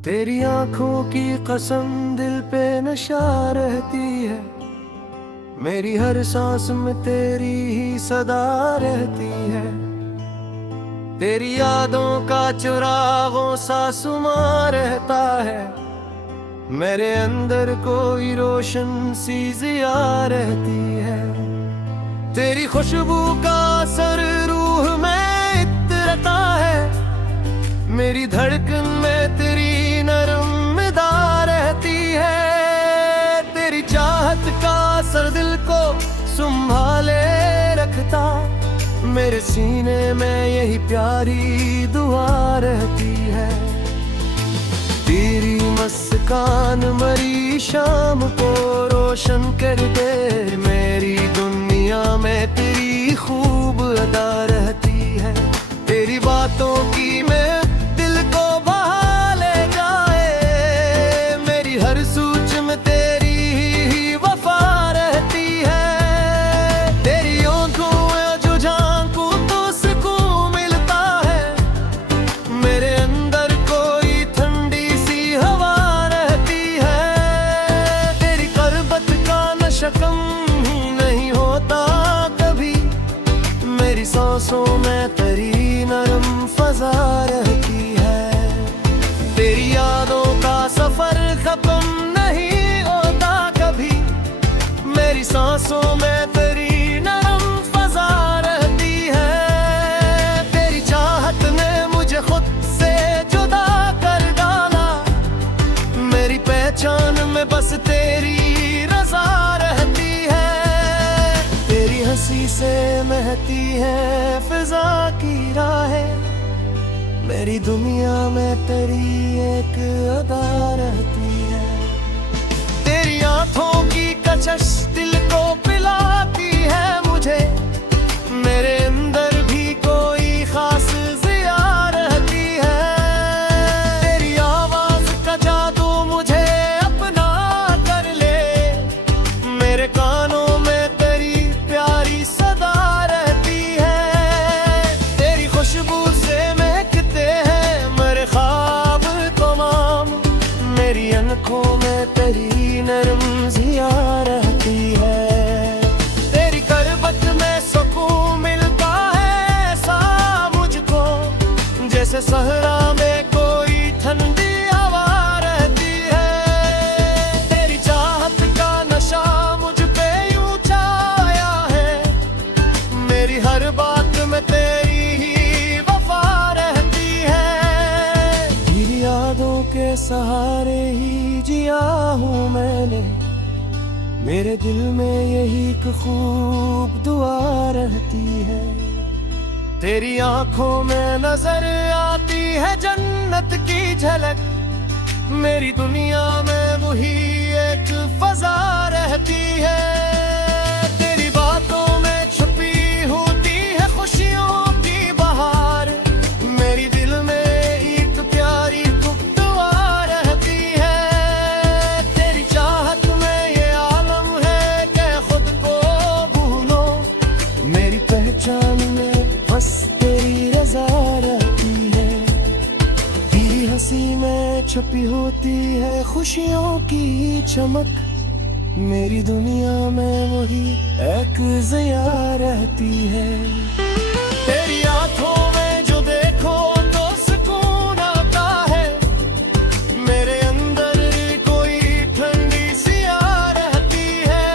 तेरी आंखों की कसम दिल पे नशा रहती है। मेरी हर सांस में तेरी ही सदा रहती है। तेरी यादों का चिरागों सा सुमा रहता है। मेरे अंदर कोई रोशन सी जिया रहती है। तेरी खुशबू का असर रूह में इतरता है। मेरी धड़कन में तेरी नरम निदा रहती है। तेरी चाहत का असर दिल को संभाले रखता। मेरे सीने में यही प्यारी दुआ रहती है। तेरी मुस्कान मरी शाम को रोशन कर दे। मेरी दुनिया में तेरी खूब अदा रहती है। तेरी बातों की मैं दिल को बहा ले जाए। मेरी हर सोच में तेरी ही वफा रहती है। तेरी आंखों में जो झांकूं तो सुकून मिलता है। मेरे अंदर कोई ठंडी सी हवा रहती है। तेरी करबत का नशा कम ही नहीं होता कभी। मेरी सांसों में तेरी नरम फजा रहती है। तेरी यादों का सफर खत्म नहीं होता कभी। मेरी सांसों में तेरी नरम फजा रहती है। तेरी चाहत ने मुझे खुद से जुदा कर डाला। मेरी पहचान में बस तेरी रज़ा रहती है। तेरी हंसी से महती है फिजा की राहें। मेरी दुनिया में तेरी एक अदा रहती है। तेरी आंखों की कशिश दिल को पिलाती है मुझे। मेरे अंदर भी कोई खास जिया रहती है। तेरी आवाज का जादू मुझे अपना कर ले। मेरे कानों में तेरी प्यारी सदा रहती है। तेरी खुशबू से महकते हैं मेरे ख्वाब तमाम। मेरी आंखों में तेरी नरम जिया रहती है। तेरी करबत में सुकून मिलता है सा मुझको। जैसे सहरा में कोई ठंडी हवा रहती है। तेरी चाहत का नशा मुझ पे यूं छाया है। मेरी हर बात में तेरी ही वफा रहती है। तेरी यादों के सहारे ही जिया हूँ मैंने। मेरे दिल में यही एक खूब दुआ रहती है। तेरी आंखों में नजर आती है जन्नत की झलक। मेरी दुनिया में वही एक फजा रहती है। तेरी बातों में छुपी होती है खुशियों की बहार। मेरी दिल में एक प्यारी दुआ रहती है। तेरी चाहत में ये आलम है कि खुद को भूलो। मेरी पहचान में बस तेरी रज़ा रहती है। तेरी हंसी में छुपी होती है खुशियों की चमक। मेरी दुनिया में वही एक जिया रहती है। तेरी आंखों में जो देखो तो सुकून आता है। मेरे अंदर कोई ठंडी सी आ रहती है।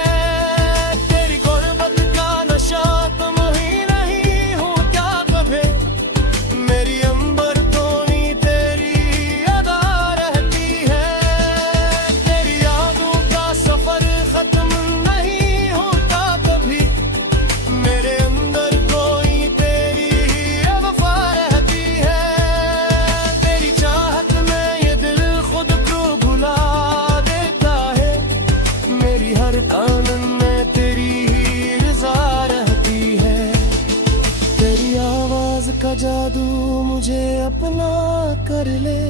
तेरी गुर्बत का नशा तुम ही नहीं हो क्या कभी। मेरी अंबर तो नहीं तेरी अदा रहती है। तेरी यादों का सफर खत्म नहीं होता कभी। मेरे अंदर कोई तेरी ही वफा रहती है। तेरी चाहत में ये दिल खुद को भुला देता है। मेरी हर कानन में तेरी ही रज़ा रहती है। तेरी आवाज का जादू मुझे अपना कर ले।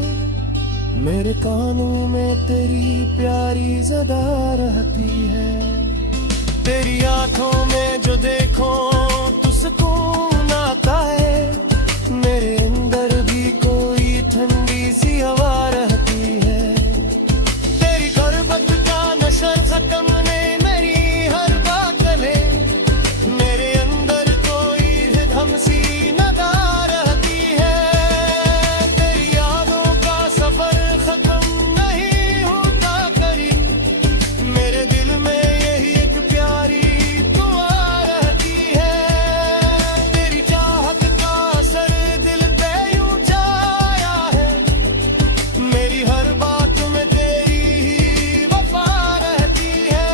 मेरे कानों में तेरी प्यारी सदा रहती है। तेरी आंखों में जो देखो तो सुकून आता है। मेरे अंदर भी कोई ठंडी सी हवा रहती सकम ने मेरी हर बात ले, मेरे अंदर कोई रिधम सी नगा रहती है। तेरी यादों का सफर खत्म नहीं होता करीब, मेरे दिल में यही एक प्यारी दुआ रहती है। तेरी चाहत का असर दिल पे यूं छाया है, मेरी हर बात में तेरी ही वफा रहती है।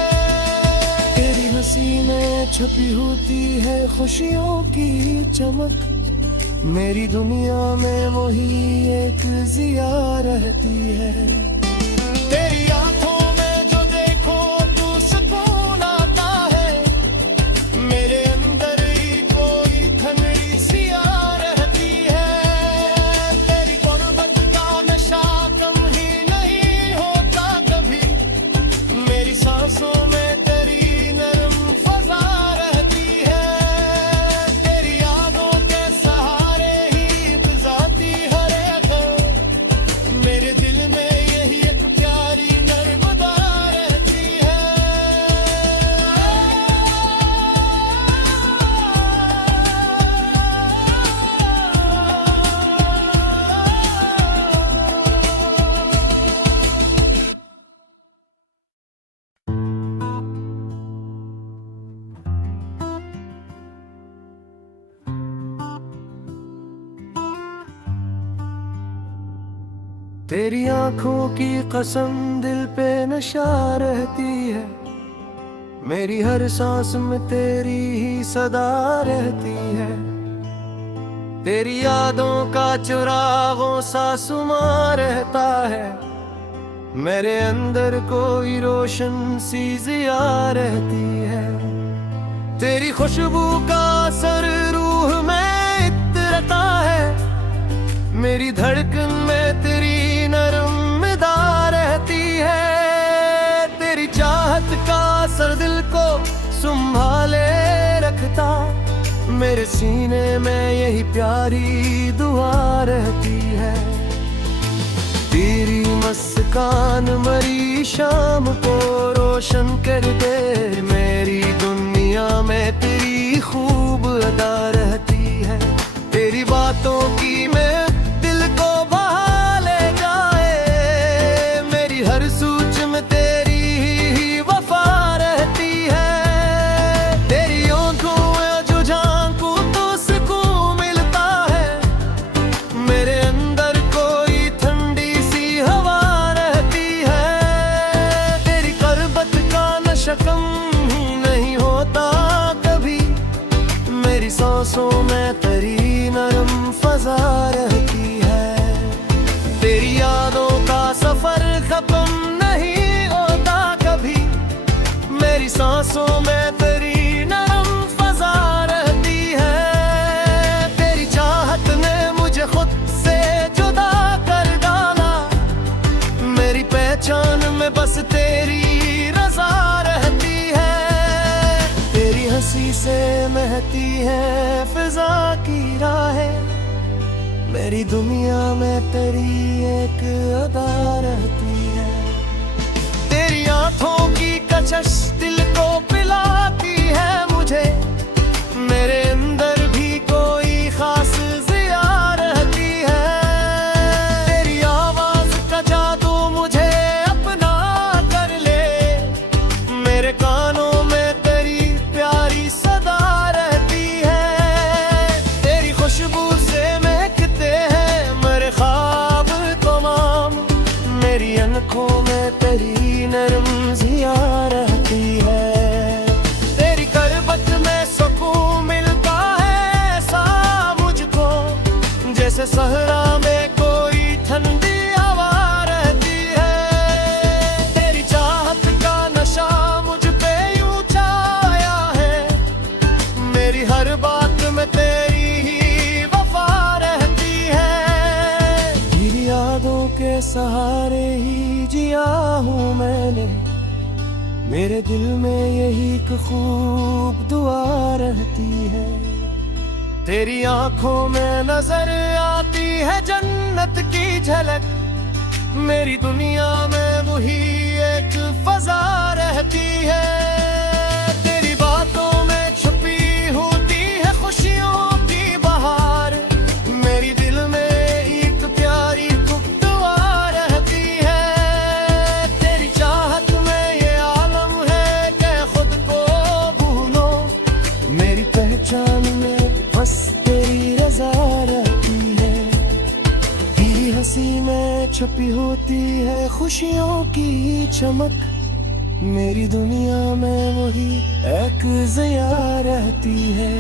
तेरी हंसी में छुपी होती है खुशियों की चमक, मेरी दुनिया में वही एक जिया रहती है। तेरी आंखों में जो देखो तू सुकून आता है, मेरे अंदर ही कोई ठंडी सी आ रहती है। तेरी गुर्बत का नशा कम ही नहीं होता कभी, मेरी सांसों में तेरी नरम फजा रहती है। तेरी यादों के सहारे ही गुजारती हर एक, मेरे दिल में यही एक प्यारी नर्मदा रहती है। तेरी आंखों की कसम दिल पे नशा रहती है, मेरी हर सांस में तेरी ही सदा रहती है। तेरी यादों का चुरागों सा सुमा रहता है, मेरे अंदर कोई रोशन सी जिया रहती है। तेरी खुशबू का असर रूह में इतरता है, मेरी धड़कन में तेरी नरम निदा रहती है। तेरी चाहत का असर दिल को संभाले रखता, मेरे सीने में यही प्यारी दुआ रहती है। तेरी मुस्कान मरी शाम को रोशन कर दे, मेरी दुनिया में तेरी खूब अदा रहती है। तेरी बातों की मैं दिल को बहा ले जाए, मेरी हर सूच में तेरी ही वफा रहती है। तेरी आंखों में जो झांकू तो सुकून मिलता है, मेरे अंदर कोई ठंडी सी हवा रहती है। तेरी गुर्बत का नशा कम ही नहीं होता कभी, मेरी सांसों में तेरी नरम फजा रहती है। तेरी यादों का सफर खत्म नहीं होता कभी, मेरी सांसों में तेरी नरम फजा रहती है। तेरी चाहत ने मुझे खुद से जुदा कर डाला, मेरी पहचान में बस तेरी रजा रहती है। तेरी हंसी से महती है फिजा की राहें, मेरी दुनिया में तेरी एक अदा रहती है। तेरी आंखों की कशिश दिल को पिलाती है मुझे, मेरे अंदर भी कोई खास जिया रहती है। तेरी आवाज का जादू मुझे अपना कर ले, मेरे कानों में तेरी प्यारी सदा रहती है। तेरी खुशबू से महकते हैं मेरे ख्वाब तमाम, मेरी आंखों में तेरी नरम जिया रहती है। तेरी गुर्बत में सुकून मिलता है ऐसा मुझको, जैसे सहरा में कोई ठंडी हवा रहती है। तेरी चाहत का नशा मुझ पे यूं छाया है, मेरी हर बात में तेरी ही वफा रहती है। तेरी यादों के सहारे ही जिया हूँ मैंने, मेरे दिल में यही एक खूब दुआ रहती है। तेरी आंखों में नजर आती है जन्नत की झलक, मेरी दुनिया में वही एक फजा रहती है। तेरी बातों में छुपी होती है खुशियों की बहार, मेरी दिल में एक प्यारी गुफ्तवा रहती है। तेरी चाहत में ये आलम है कि खुद को भूलो, मेरी पहचान में बस तेरी रजा रहती है। तेरी हंसी में छुपी होती है खुशियों की चमक, मेरी दुनिया में वही एक ज़िया रहती है।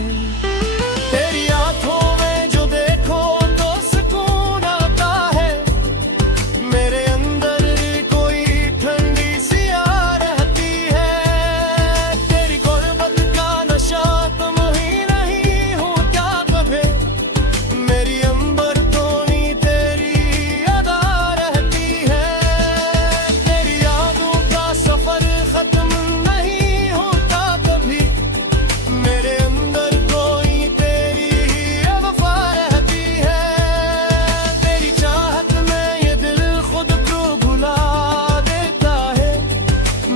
तेरी आंखों में जो देखो तो सुकून आता है, मेरे अंदर कोई ठंडी सी आ रहती है। तेरी गुर्बत का नशा तुम ही नहीं हो क्या कभी, मेरी अंबर तो नहीं तेरी अदा रहती है। तेरी यादों का सफर खत्म नहीं होता कभी, मेरे अंदर कोई तेरी वफा रहती है। तेरी चाहत में ये दिल खुद को भुला देता है,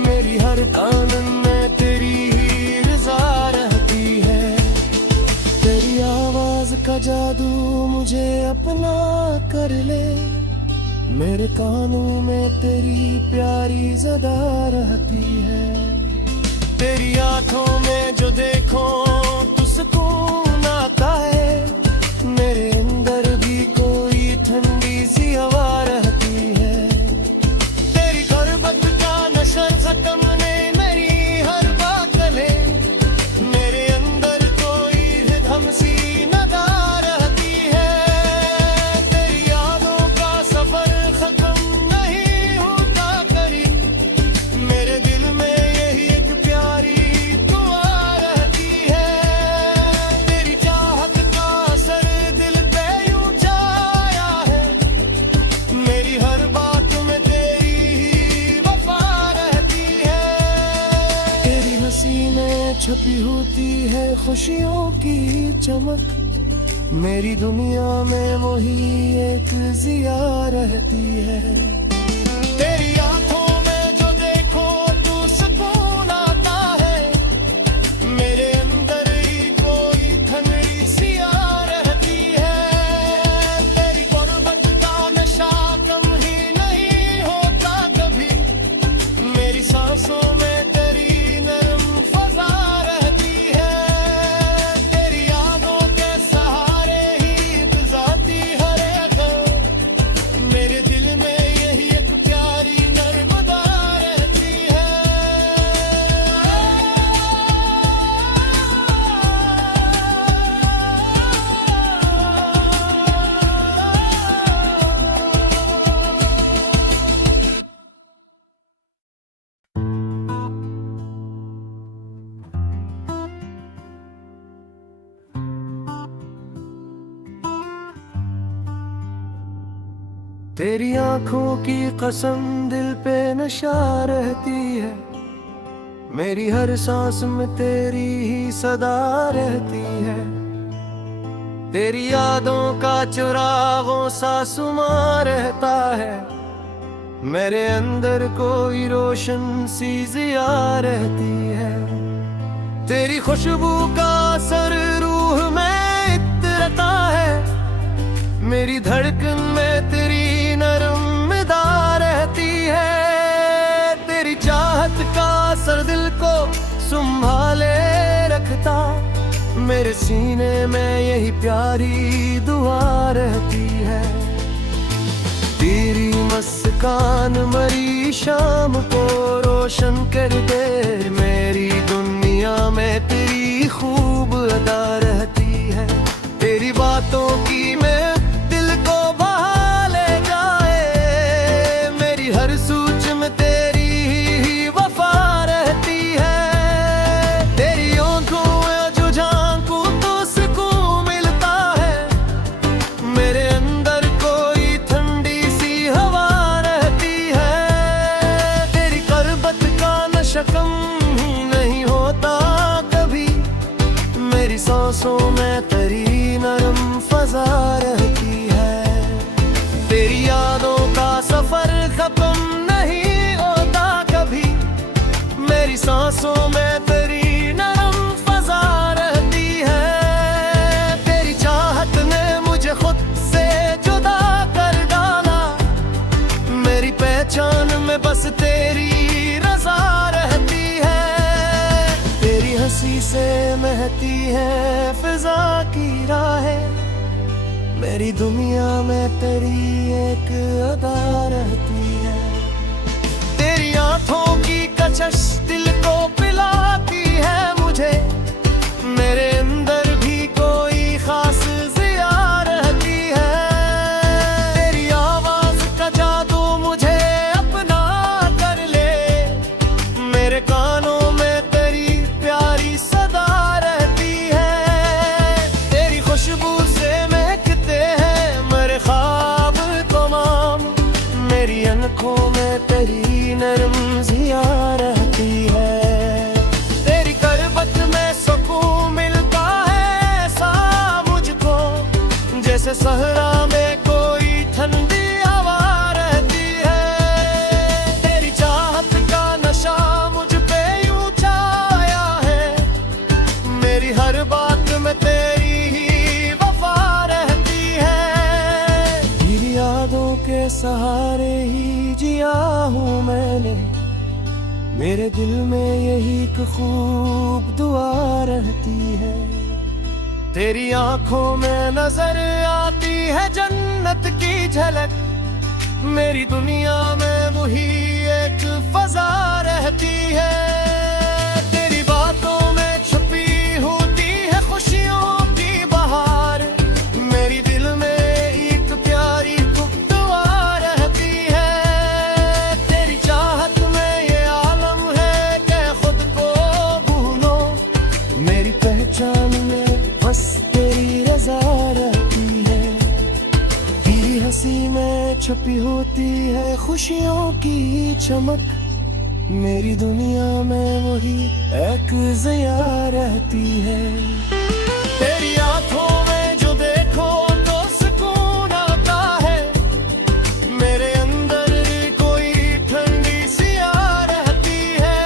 मेरी हर कानन में तेरी ही रजा रहती है। तेरी आवाज का जादू मुझे अपना कर ले, मेरे कानों में तेरी प्यारी सदा रहती है। तेरी आंखों में जो देखो तो सुकून आता है, मेरे अंदर भी कोई ठंडी सी हवा रहती है। तेरी गुर्बत का नशा खत्म ने मेरी हर बात गले, मेरे अंदर कोई रिधम सी नदा रहती है। तेरी यादों का सफर खत्म नहीं होता करी, मेरे दिल में यही एक प्यारी दुआ रहती है। तेरी चाहत का असर दिल पे यूं छाया है, मेरी हर बात में तेरी ही वफा रहती है। तेरी हंसी में छुपी होती है खुशियों की चमक, मेरी दुनिया में वही एक ज़िया रहती है। तेरी आंखों में जो देखो तो सुकून आता है, मेरे अंदर ही कोई ठंडी सी आ रहती है। तेरी गुर्बत का नशा कम ही नहीं होता कभी, मेरी सांसों में तेरी नरम फजा रहती है। तेरी यादों के सहारे ही गुजारती हर एक पल, मेरे दिल में यही एक प्यारी नर्मदा रहती है। तेरी आंखों की कसम दिल पे नशा रहती है, मेरी हर सांस में तेरी ही सदा रहती है। तेरी यादों का चिरागों सा सुमा रहता है, मेरे अंदर कोई रोशन सी ज़िया रहती है। तेरी खुशबू का असर रूह में इतरता है, मेरी धड़कन में तेरी नरम निदा रहती है। तेरी चाहत का असर दिल को संभाले रखता, मेरे सीने में यही प्यारी दुआ रहती है। तेरी मुस्कान मरी शाम को रोशन कर दे, मेरी दुनिया में तेरी खूब अदा रहती है। तेरी बातों की मैं दिल को बहा ले जाए, मेरी हर सोच में तेरी ही वफा रहती है। तेरी आंखों में जो झांकू तो सुकून मिलता है, मेरे अंदर कोई ठंडी सी हवा रहती है। तेरी गुर्बत का नशा कम ही नहीं होता कभी, मेरी सांसों में तेरी नरम फजा रहती है। तेरी यादों का सफर खत्म नहीं होता कभी, मेरी सांसों में तेरी नरम फजा रहती है। तेरी चाहत ने मुझे खुद से जुदा कर डाला, मेरी पहचान में बस तेरी रजा रहती है। तेरी हंसी से महती है फिजा की राहें, मेरी दुनिया में तेरी एक अदा रहती है। तेरी आंखों की कशिश दिल को पिलाती है मुझे, मेरे अंदर भी कोई खास जिया रहती है। तेरी आवाज का जादू मुझे अपना कर ले, मेरे कानों में तेरी प्यारी सदा रहती है। तेरी खुशबू से महकते हैं मेरे ख्वाब तमाम, मेरी आंखों में तेरी नरम जिया रहती है। तेरी करबत में सुकून मिलता है ऐसा मुझको, जैसे सहरा में कोई ठंडी हवा रहती है। तेरी चाहत का नशा मुझ पे यूं छाया है, मेरी हर बात में तेरी ही वफा रहती है। तेरी यादों के सहारे ही जिया हूँ मैंने, मेरे दिल में यही एक खूब दुआ रहती है। तेरी आंखों में नजर आती है जन्नत की झलक, मेरी दुनिया में वही एक फजा रहती है। तेरी बातों में छुपी होती है खुशियों की बहार, मेरी दिल में एक प्यारी दुआ रहती है। तेरी चाहत में ये आलम है कि खुद को भूलो, मेरी पहचान में बस तेरी रजा रहती है। तेरी हंसी में छुपी होती है खुशियों की चमक, मेरी दुनिया में वही एक जिया रहती है। तेरी आंखों में जो देखो तो सुकून आता है, मेरे अंदर कोई ठंडी सिया रहती है।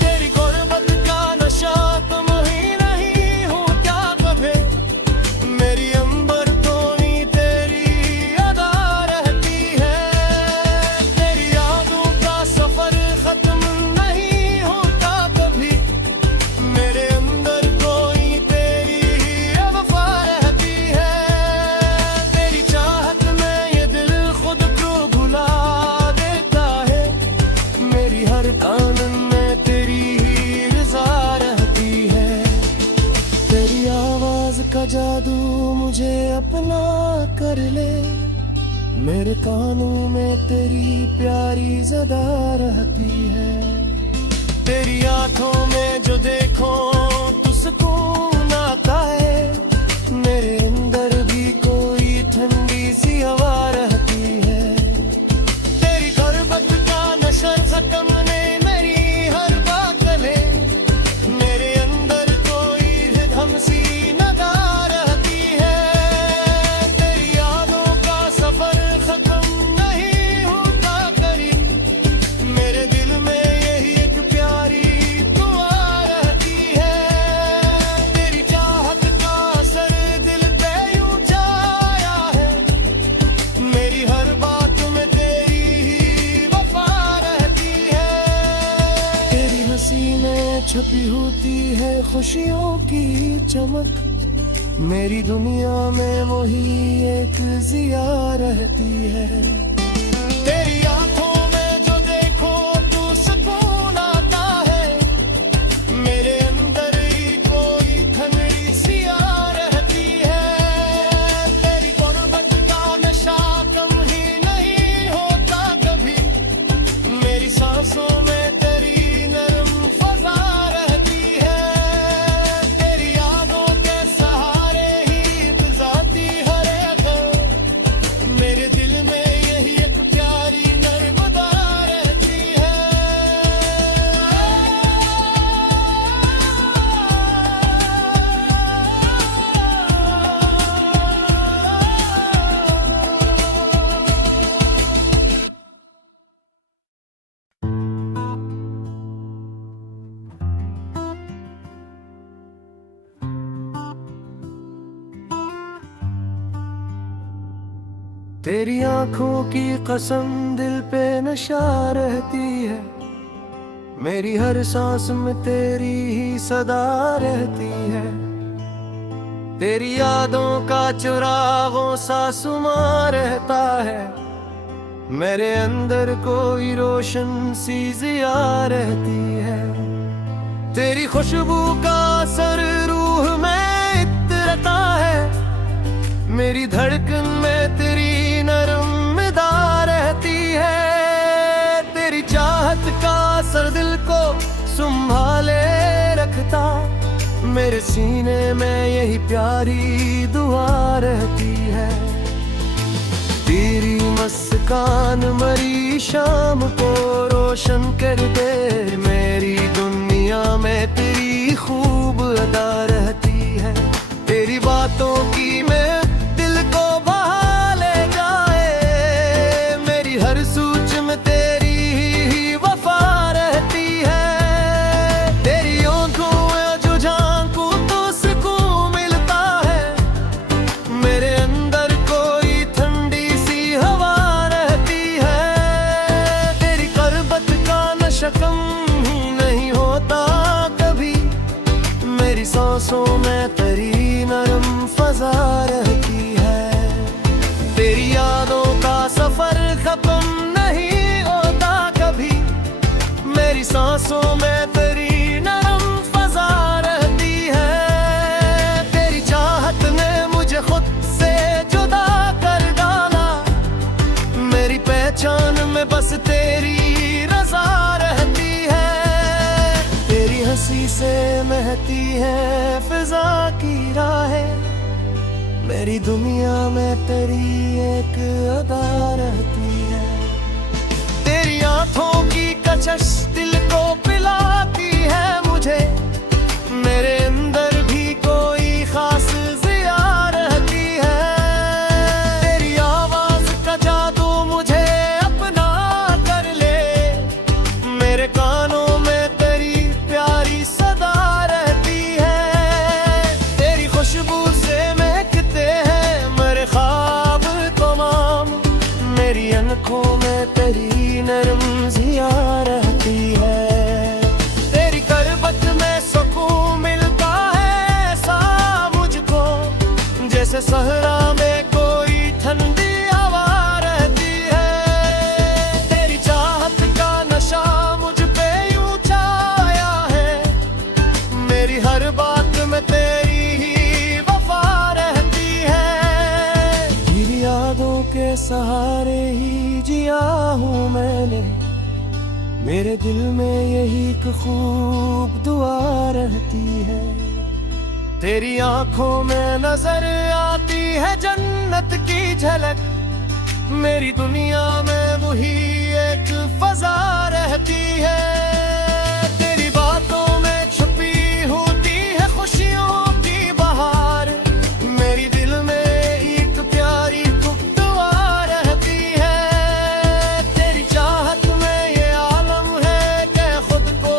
तेरी गुर्बत का नशा तुम ही नहीं हो क्या कभी, मेरी अंबर तो ही तेरी अदा रहती है। तेरी यादों का सफर खत्म नहीं होता कभी, मेरे अंदर कोई तेरी ही वफा रहती है। तेरी चाहत में ये दिल खुद को भुला देता है, मेरी हर कानन में तेरी ही रजा रहती है। तेरी आवाज का जादू मुझे अपना कर ले, मेरे कानों में तेरी प्यारी सदा रहती है। तेरी आंखों में जो देखो तो सुकून आता है, मेरे अंदर भी कोई ठंडी सी हवा रहती है। तेरी गुर्बत का नशर जख्म ने मेरी हर बात गले, मेरे अंदर कोई रिधम सी नदा रहती है। तेरी यादों का सफर खत्म नहीं होता करी, मेरे दिल में यही एक प्यारी दुआ रहती है। तेरी चाहत का असर दिल पे यूं छाया है, मेरी हर बात में तेरी ही वफा रहती है। तेरी हंसी में छुपी होती है खुशियों की चमक, मेरी दुनिया में वही एक जिया रहती है। तेरी आंखों में जो देखो तो सुकून आता है, मेरे अंदर ही कोई ठंडी सिया रहती है। तेरी गुर्बत का नशा कम ही नहीं होता कभी, मेरी सांसों में तेरी नरम फजा रहती है। तेरी यादों के सहारे ही गुजारती हर एक, मेरे दिल में यही एक प्यारी तेरी आंखों की कसम दिल पे नशा रहती है, मेरी हर सांस में तेरी ही सदा रहती है। तेरी यादों का चुरागों सा सुमा रहता है, मेरे अंदर कोई रोशन सी जिया रहती है। तेरी खुशबू का असर रूह में इतरता है, मेरी धड़कन में तेरी नरम निदा रहती है। तेरी चाहत का असर दिल को संभाले रखता, मेरे सीने में यही प्यारी दुआ रहती है। तेरी मुस्कान मरी शाम को रोशन कर दे, मेरी दुनिया में तेरी खूब अदा रहती है। तेरी बातों की मैं दिल को बहा ले जाए, मेरी हर सोच में तेरी ही वफा रहती है। तेरी आंखों में जो झांकू तो सुकून मिलता है, मेरे अंदर कोई ठंडी सी हवा रहती है। तेरी करबत का नशा कम ही नहीं होता कभी, मेरी सांसों में तेरी नरम फजा रहती है। तेरी यादों का सफर खत्म नहीं होता कभी, मेरी सांसों में तेरी नरम फजा रहती है। तेरी चाहत ने मुझे खुद से जुदा कर डाला, मेरी पहचान में बस तेरी रज़ा रहती है। तेरी हंसी से महती है फिजा की राहें, मेरी दुनिया में तेरी एक अदा रहती है। तेरी आंखों की कशिश दिल को पिलाती है मुझे, मेरे अंदर भी कोई खास जिया रहती है। तेरी आवाज का जादू मुझे अपना कर ले, मेरे कानों में तेरी प्यारी सदा रहती है। तेरी खुशबू से महकते हैं मेरे ख्वाब तमाम, मेरी आंखों में तेरी नरम जिया रहती है। तेरी करबत में सुकून मिलता है ऐसा मुझको, जैसे सहरा में कोई ठंडी हवा रहती है। तेरी चाहत का नशा मुझ पे यूं छाया है, मेरी हर बात में तेरी ही वफा रहती है। तेरी यादों के सहारे ही जिया हूँ मैंने, मेरे दिल में यही एक खूब दुआ रहती है। तेरी आंखों में नजर आती है जन्नत की झलक, मेरी दुनिया में वही एक फजा रहती है। तेरी बातों में छुपी होती है खुशियों की बहार, मेरी दिल में एक प्यारी दुआ रहती है। तेरी चाहत में ये आलम है कि खुद को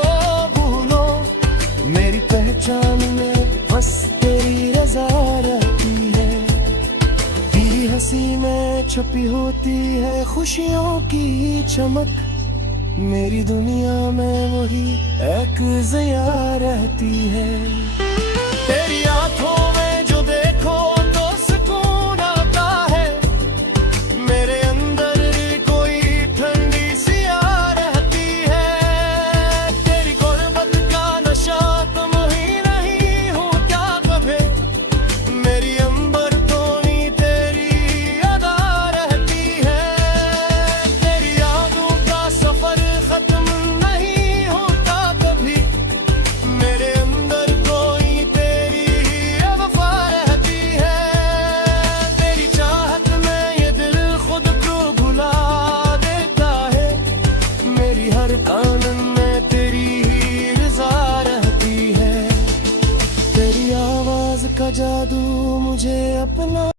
भूलो, मेरी पहचान में बस तेरी रज़ा रहती है। तेरी हंसी में छुपी होती है खुशियों की चमक, मेरी दुनिया में वही एक जिया रहती है। तेरी आंखों में जो देखो तो सुकून आता है, मेरे अंदर कोई ठंडी सिया रहती है। तेरी गुर्बत का नशा तुम ही नहीं हो क्या कभी, मेरी अंबर धोनी तेरी अदा रहती है। तेरी यादों का सफर खत्म नहीं होता कभी, मेरे अंदर कोई तेरी ही वफा रहती है। तेरी चाहत में ये दिल खुद को भुला देता है, मेरी हर कानन में तेरी ही रज़ा रहती है। तेरी आवाज का जादू मुझे अपना